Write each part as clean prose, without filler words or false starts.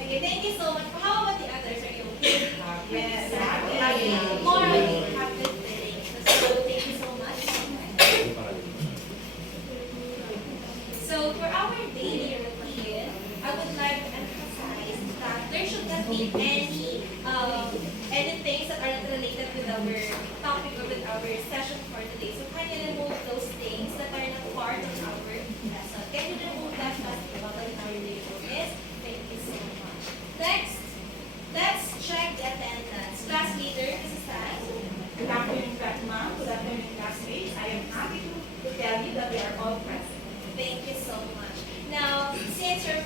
Okay, thank you so much. How about the others? Are you okay? Yes. Okay. More of you have good feelings. So thank you so much. So for our daily routine, I would like to emphasize that there should not be any things that are not related with our topic or with our session for today. So can you remove those things that are not part of our lesson? Can you remove that plastic bottle in our daily routine? Thank you so much. Next, let's check the attendance. Class leader, Mrs. Tan. Good afternoon, ma'am. Good afternoon, classmates. I am happy to tell you that we are all present. Thank you so much. Now, since you're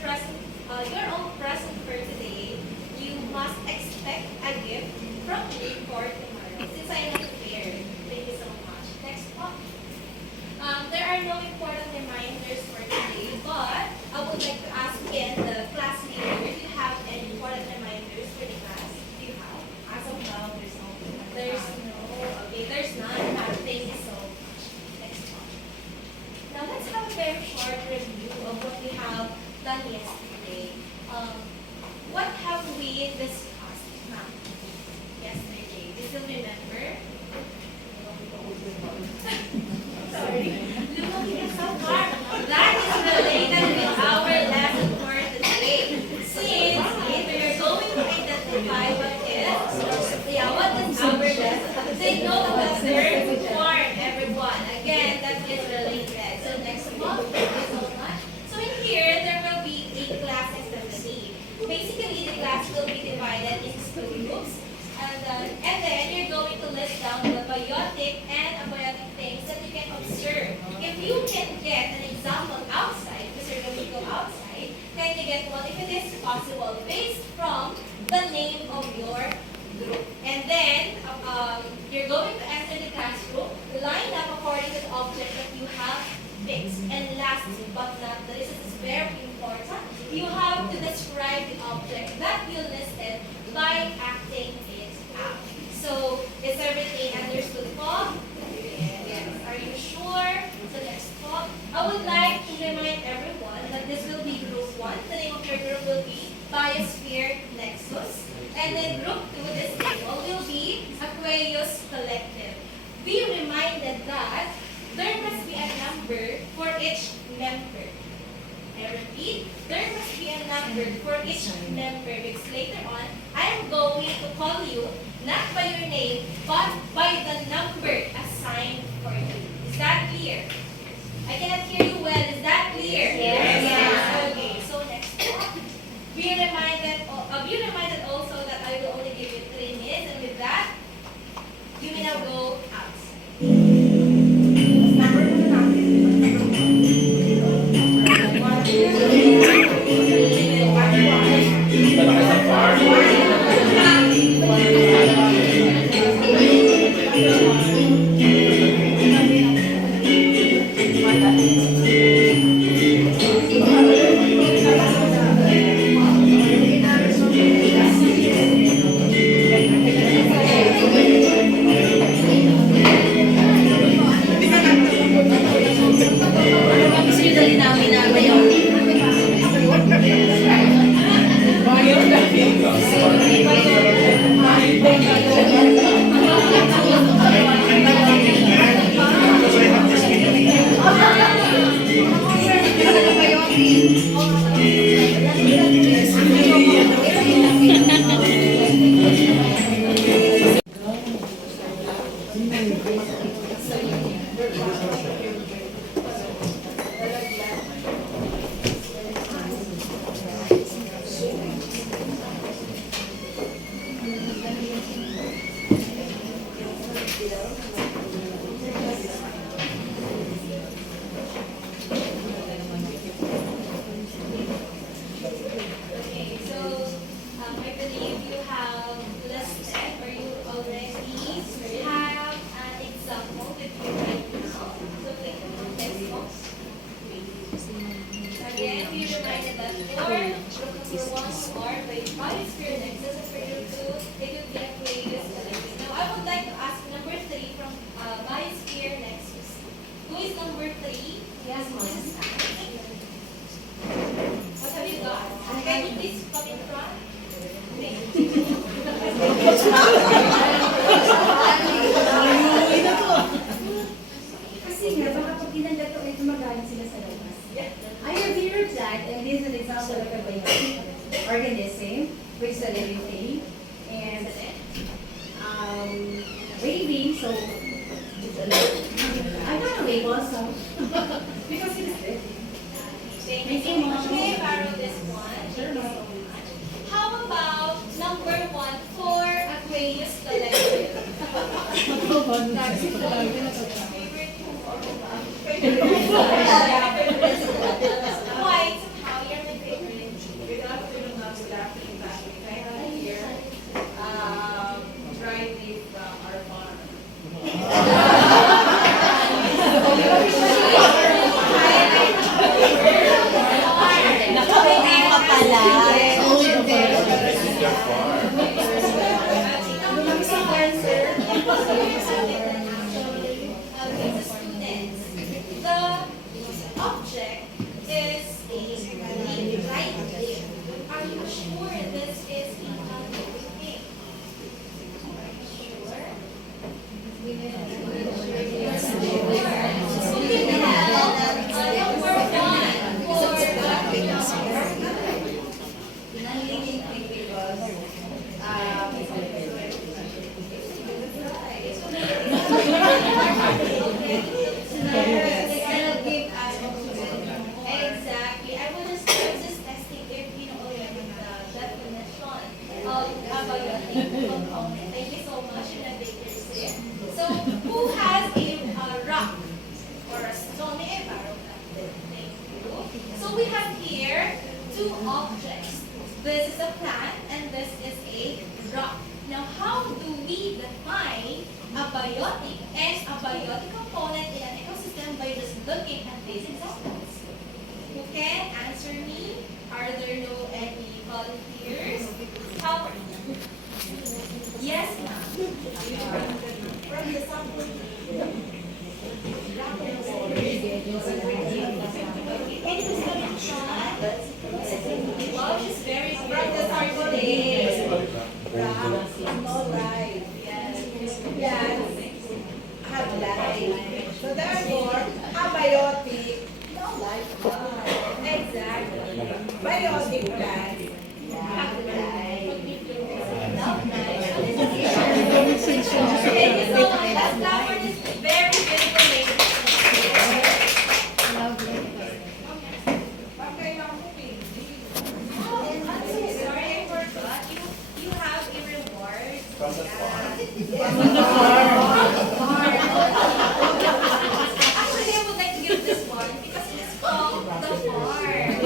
all present for today, you must expect a gift from me for tomorrow. Since I am not prepared, thank you so much. Next one. There are no important reminders for today, but I would like to ask again the class leader, do you have any important reminders for the class? Do you have? As of now, there's no. There's no. Okay, there's none. Thank you so much. Next one. Now let's have a very short review of what we have done yesterday. What have we discussed now? Yesterday. Do you still remember? Sorry. Looking at so far. That is related with our lesson for today. Since if you're going to identify what is our lesson, take note of the third part, everyone. Again, that is related. So next one, thank you so much. So in here, there will be 8 classes that we need. Basically, the class will be divided into 2 groups. And then you're going to list down the biotic and abiotic things that you can observe. If you can get an example outside, because you're going to go outside, then you get one if it is possible based from the name of your group. And then you're going to enter the classroom, line up according to the object that you have fixed. And last but not the least, this is very important, you have to describe the object that you listed by acting it out. So, is everything understood po? Yes. Are you sure? So next po, I would like to remind everyone that this will be group 1. The name of your group will be Biosphere Nexus. And then group 2, this table will be Aquarius Collective. Be reminded that there must be a number for each member. I repeat, there must be a number for each member because later on, I am going to call you not by your name, but by the number assigned for you. Is that clear? I cannot hear you well. Is that clear? Yes. Okay, so next one. Be reminded also that I will only give you 3 minutes, and with that, you may now go outside. Yes, Mrs. What have you got? Can you please come in front? same, which is a living thing. And waving, so it's a I'm not a label, so because it's living. Thank you so much. May I borrow this one? Thank you so much. How about number 1 for Aquarius Collective? Why? Somehow you're my favorite. Good afternoon, not good afternoon, family. I have here dried leaf from our farm. Nakapili pa pala. The object is a leaf, right? Are you sure this is a living thing? Sure? Exactly. I was just testing if you know already the definition of abiotic component. Thank you so much, in a baker's tip. So, who has a rock or a stone? May I borrow that? Thank you. So, we have here 2 objects. This is a plant and this is a rock. Now, how do we define abiotic and abiotic component in an ecosystem by just looking at these examples? Who can answer me? Are there no any volunteers? How? Yes, ma'am. From the sample, Any connection? Wow, she's very good. From the sample today. no life. Plants have life. So therefore, abiotic, no life. Exactly. Biotic plants have life. Thank you so much. That flower is very beautiful. Bagay lang po eh. I'm so sorry, I forgot. You have a reward. From the farm. Actually, I would like to give this one because it is from the farm.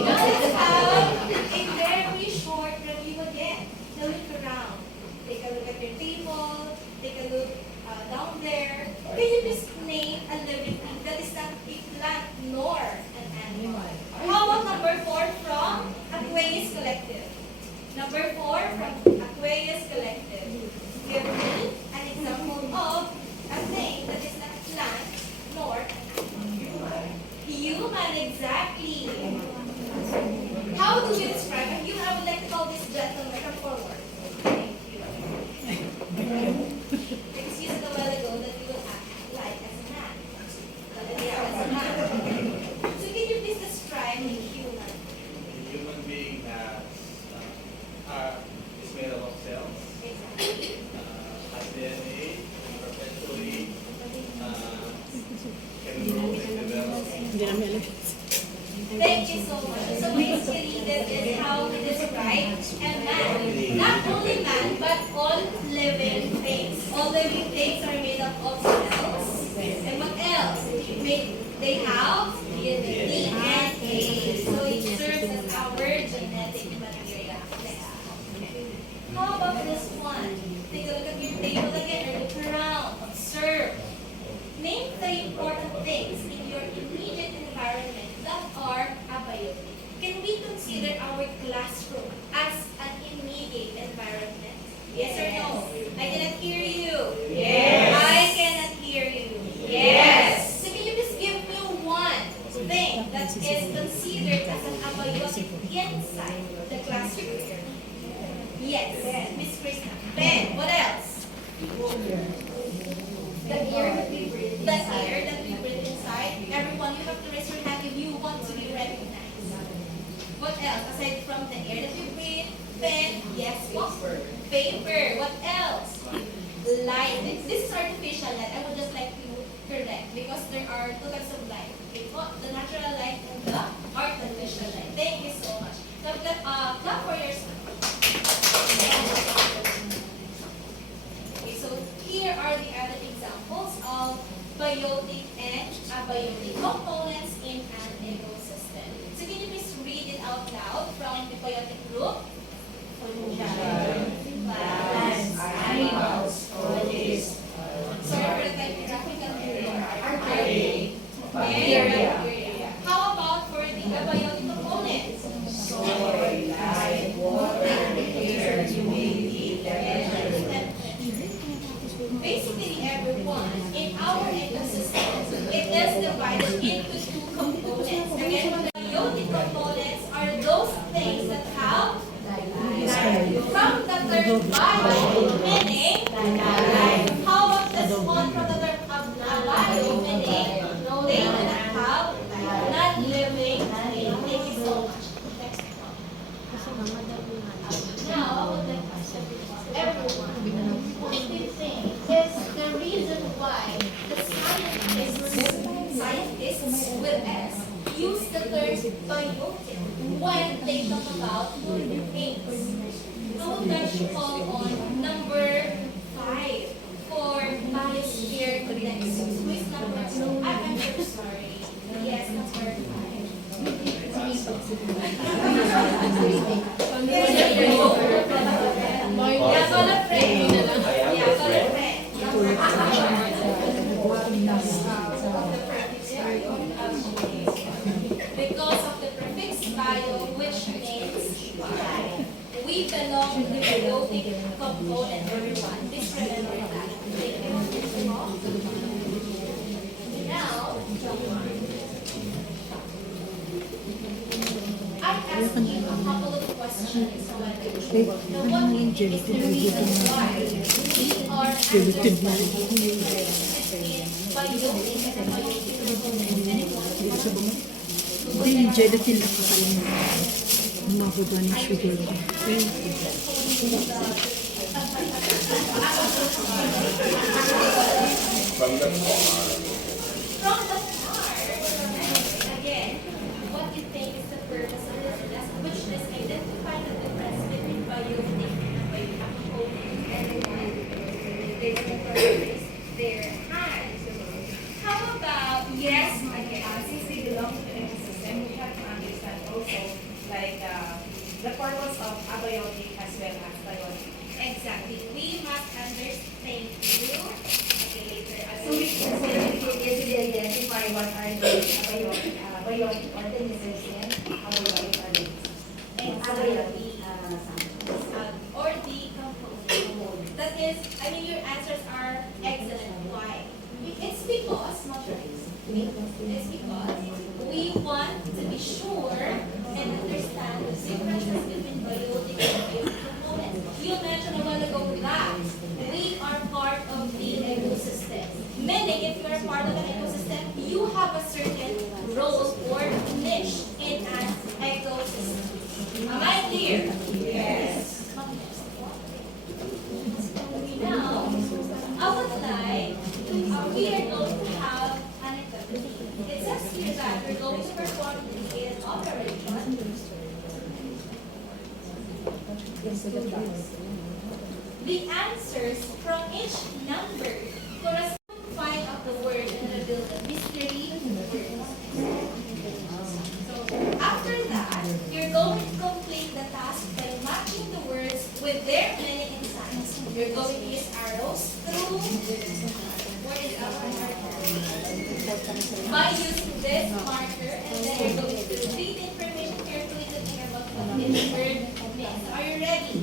Let's have a very short review again. Now look around. Take a look at your table. Take a look down there. Can you please name a living thing that is not a plant nor an animal? How about number 4 from Aquarius Collective? Number 4 from Aquarius Collective. Give me an example of a thing that is not a plant nor an animal. Human, exactly. How do we describe a human? I would like to call this gentleman. Come forward. Thank you. Because you said a while ago that you will act like as a man. But they are as a man. So can you please describe a human? A human being is made up of cells, Exactly. has DNA, perpetually can grow and develop. Thank you so much. So basically, this is how we describe a man. Not only man, but all living things. All living things are made up of cells. And what else? They have DNA. So it serves as our genetic material. How about this one? Take a look at your table again or look around. Observe. Name 3 important things in your immediate environment that are abiotic. Can we consider our classroom as an immediate environment? Yes or no? I cannot hear you. Yes. I cannot hear you. Yes. So can you please give me one thing that is considered as an abiotic inside the classroom? Yes, Miss Krishna. Then, what else? The air that we breathe inside. Everyone, you have to raise your hand if you want to be recognized. else? Aside from the air that you breathe, pen, yes, what? Paper. What else? Light. This is artificial light. I would just like to correct because there are two types of light. Okay, the natural light and the artificial light. Thank you so much. Now, clap for yourself. Okay, so here are the other examples of biotic and abiotic components in an ecosystem. So can you please read it out loud from the biotic group? Plants, animals, bodies, Sorry for the typographical error. bacteria, How about for the abiotic components? soil, light, water, air, humidity, temperature. Basically, everyone, in our ecosystem, it is divided into two components. Again, the biotic components are those things that have from the term bio, meaning life. How about this one from the term bio, meaning they do not have non-living thing. Thank you so much. Next one. Now, I would like to ask everyone, what do you think is the reason why the scientists with us use the term biotic when they talk about things? I would like to call on number 5 for biosphere index. Who is number 2? I'm so sorry. Yes, number 5. Because of the prefix bio, which means life. We belong to the biotic component, everyone. Please remember that. Thank you. Now, I asked you a couple of questions. Now, what do you think is the reason why we are understanding between biotic and biotic component? Hindi yung gelatin lang po yung mababa ng sugar. From the start. Again, what do you think is the purpose of this lesson? Which is identify the difference between biotic and biotic components. Everyone, they don't raise their hands. How about yes again? Since we belong to the ecosystem, we have to understand also like the purpose of abiotic as well as biotic. Exactly. We must understand you. Okay, later. So we can easily identify what are the biotic organisms and abiotic organisms. Exactly. Or the component. That is, I mean, your answers are excellent. Why? It's because, it's because we want to be sure and understand the differences between biotic and biotic components. You mentioned a while ago that we are part of the ecosystem. Meaning, if you are part of an ecosystem, you have a certain role or niche in an ecosystem. Am I clear? Yes. Now, I would like to, we are going to have an activity. It says here that we're going to perform an operation. The answers from each number correspond to 5 of the words and reveal the mystery words. So, after that, you're going to complete the task by matching the words with their meaning and signs. You're going to use arrows through, where is our marker? By using this marker, and then you're going to read the information carefully to think about what this word means. Are you ready?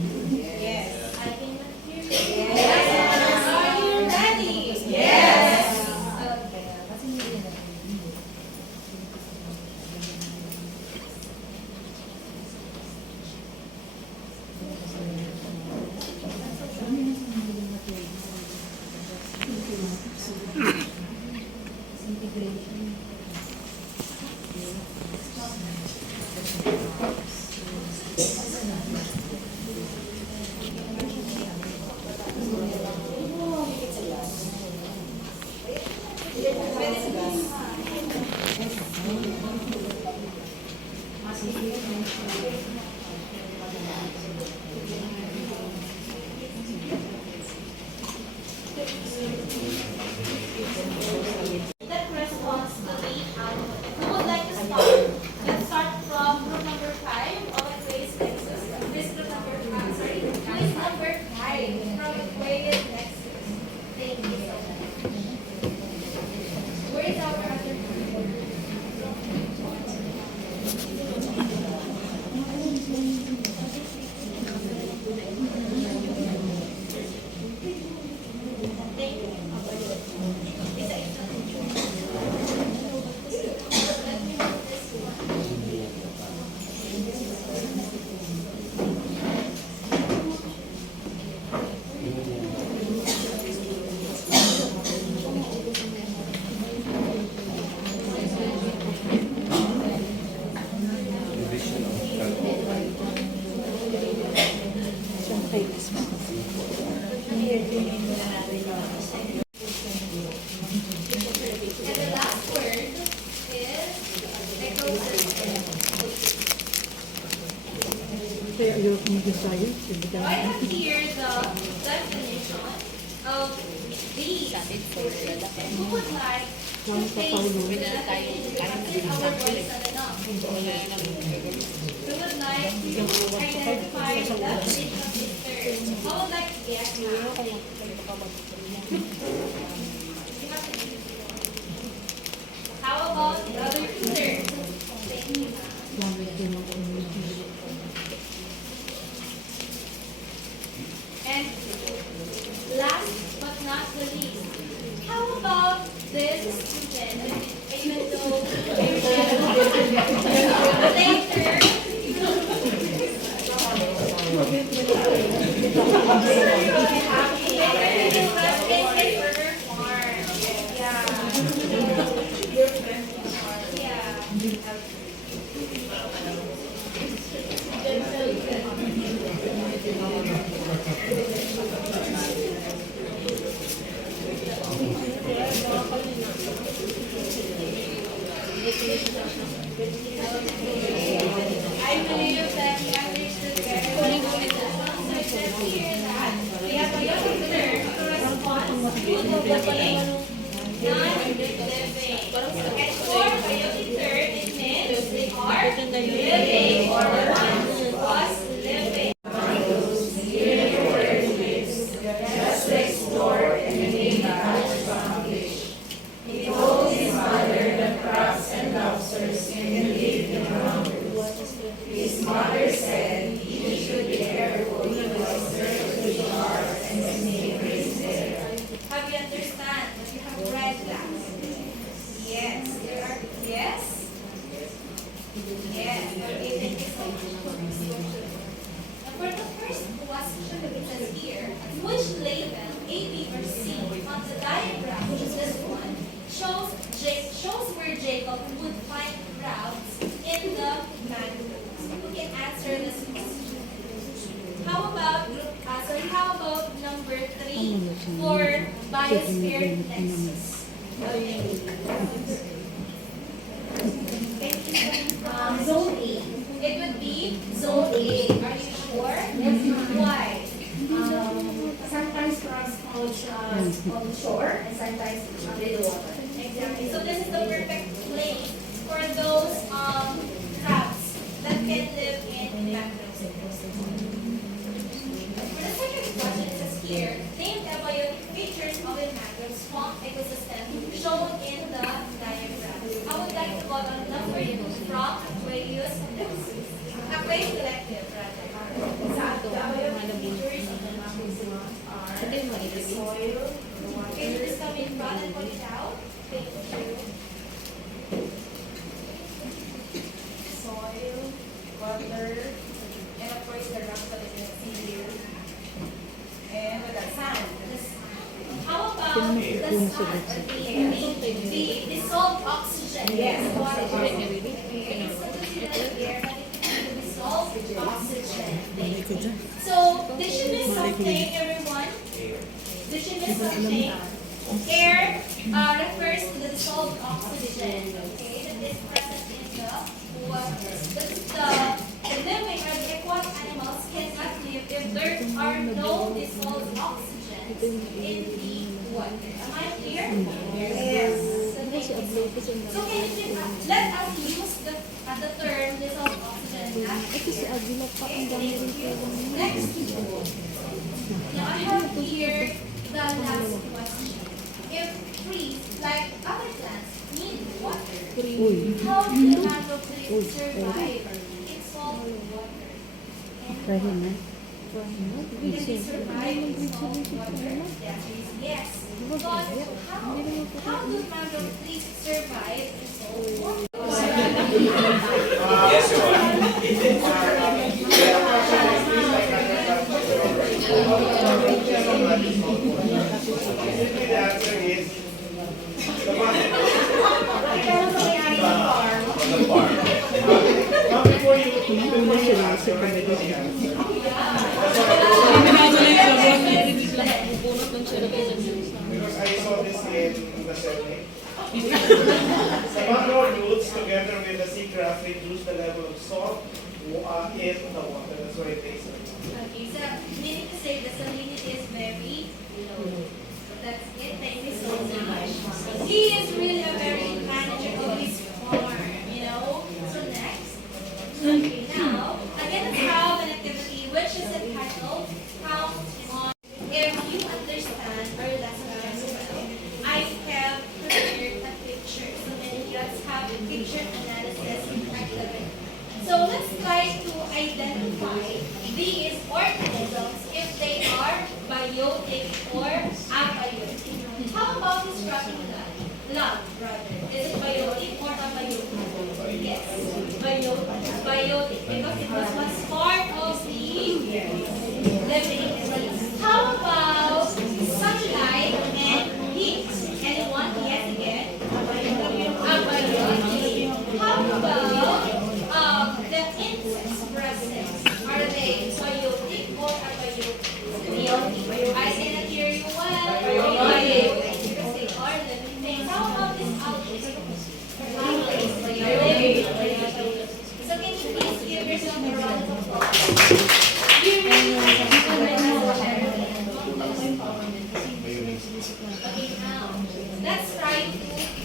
Yes. I can hear you. Yes. Are you ready? Yes. Okay. That corresponds to the output. Who would like to start? Let's start from group number 5 of Aquarius Nexus. This group number 5, sorry, quiz number 5 from Aquarius Nexus. Thank you so much. Where is our other Thank you. Isa-isa. Let me move this one. And the last word is ecosystem. Kaya ayaw ko mag-desire. Hindi So ka I have here the definition of these words. And who would like to face with the definition? Our voice not enough. We would like to identify the definition of this term. How would like to guess now? You have to do this one. How about the other two terms? Thank you. And last but not the least, how about this student? Even though I believe that you understood very well. So it says here that we have a young term corresponds to living, non-living. And for biotic term, it means they are living or one was living. Have you understand that you have read that? Yes. There are yes? Yes. Okay, thank you so much. Now for the first question, it says here, which label, A, B, or C, on the diagram, which is this one, shows where Jacob would find crabs in the mangroves? Who can answer this question? How about how about number 3 for biosphere nexus? Zone A. It would be zone A. Are you sure? Why? Sometimes crabs on shore and sometimes under the water. Exactly. So this is the perfect place for those crabs that can live in mangroves. For the second question, it says here, name the biotic features of a mangrove swamp ecosystem shown in the diagram. I would like to vote on number 2 from Aquarius Collective, rather. The biotic features of the mangrove are the soil, the water, Can you please come in front and point it out? Thank you. Soil, water, and of course the rock that you can see here. And the sand. How about the sun, the dissolved oxygen? Yes. Water. Okay, so consider here that it can dissolve oxygen. So, did you miss something, everyone? Did you miss something? Air refers to the dissolved oxygen, okay, that is present in the water. That's the plants in the water. Am I clear? Yes. So can you please, let us use the term dissolved oxygen as next. Now I have here the last question. If trees, like other plants, need water, how do the mangrove trees survive in salt water? Can they survive in salt water? The answer is yes. But how do mangrove trees survive in salt water? Yes, you are. Basically, the answer is the one on the farm. Now, before you answer, I need to answer. Because I saw this in the Senate. The mangrove roots, together with the seagrass, reduce the level of salt in the water. That's why it tastes like that. Okay, so meaning to say the salinity is very low. So that's it. Thank you so much. He is really a very manager of his farm, you know. So next. Okay, now again let's have an activity which is entitled Count on. If you understand our lesson as well, I have prepared a picture. So many kids have picture analysis activity. So let's try to identify these organisms if they are biotic or abiotic. How about this dropping love, brother? Is it biotic or abiotic? Yes, biotic. Biotic because it was part of the living. How about sunlight and heat? Anyone? Yes, again. Abiotic. How about the insects present? Are they biotic or abiotic? Biotic. I cannot hear you well. Biotic. Because they are living things. How about this algae? Biotic. So can you please give yourself a round of applause? You really okay, now let's try to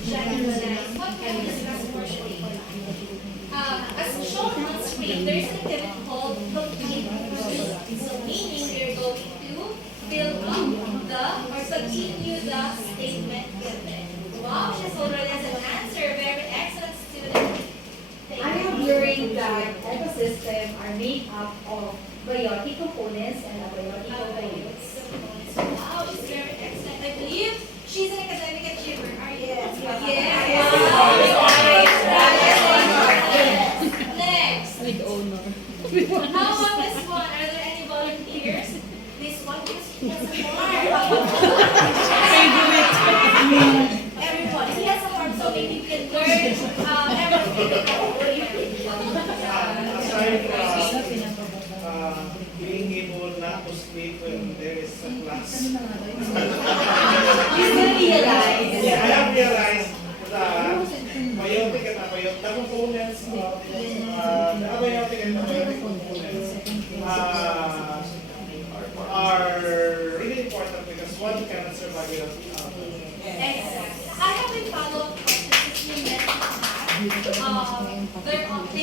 generalize. What can we discuss more today? As shown on screen, there is an activity called continue. So meaning you're going to fill up or continue the statement given. Wow, she's already has an answer. Very excellent student. I have learned that ecosystem are made up of biotic components and abiotic components. Wow, she's very excellent. I believe she's an academic achiever. Are you? Yes. Next. With honor. How about this one? Are there any volunteers? This one is everyone. He has a heart, so maybe you can learn everything. Aside from being able not to sleep when there is a class. You will realize. Yeah, I have realized that biotic and abiotic, the components of the abiotic and abiotic components are really important because one cannot survive without the other. Exactly. I have a follow-up question since you mentioned that they have a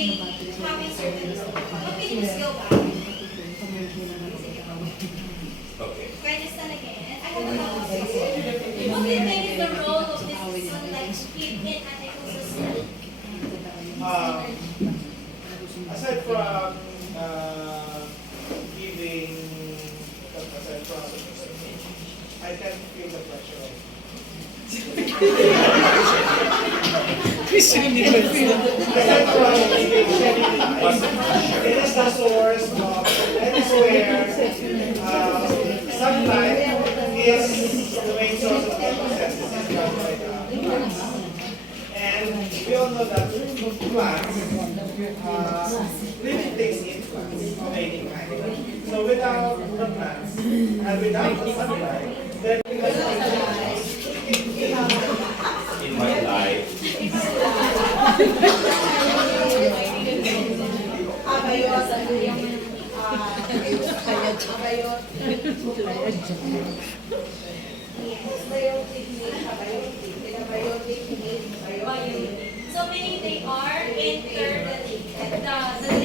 certain what can you scale back? Okay. Can I just stand again? I have a follow-up question. What do you think is the role of this sunlight to keep in an ecosystem? Aside from giving, aside from, I can feel the pressure. Aside from it is the source of, that is where sunlight is the main source of photosynthesis. And we all know that plants living things in plants of any kind. So without the plants and without the sunlight, then in my life. So meaning they are interrelated. The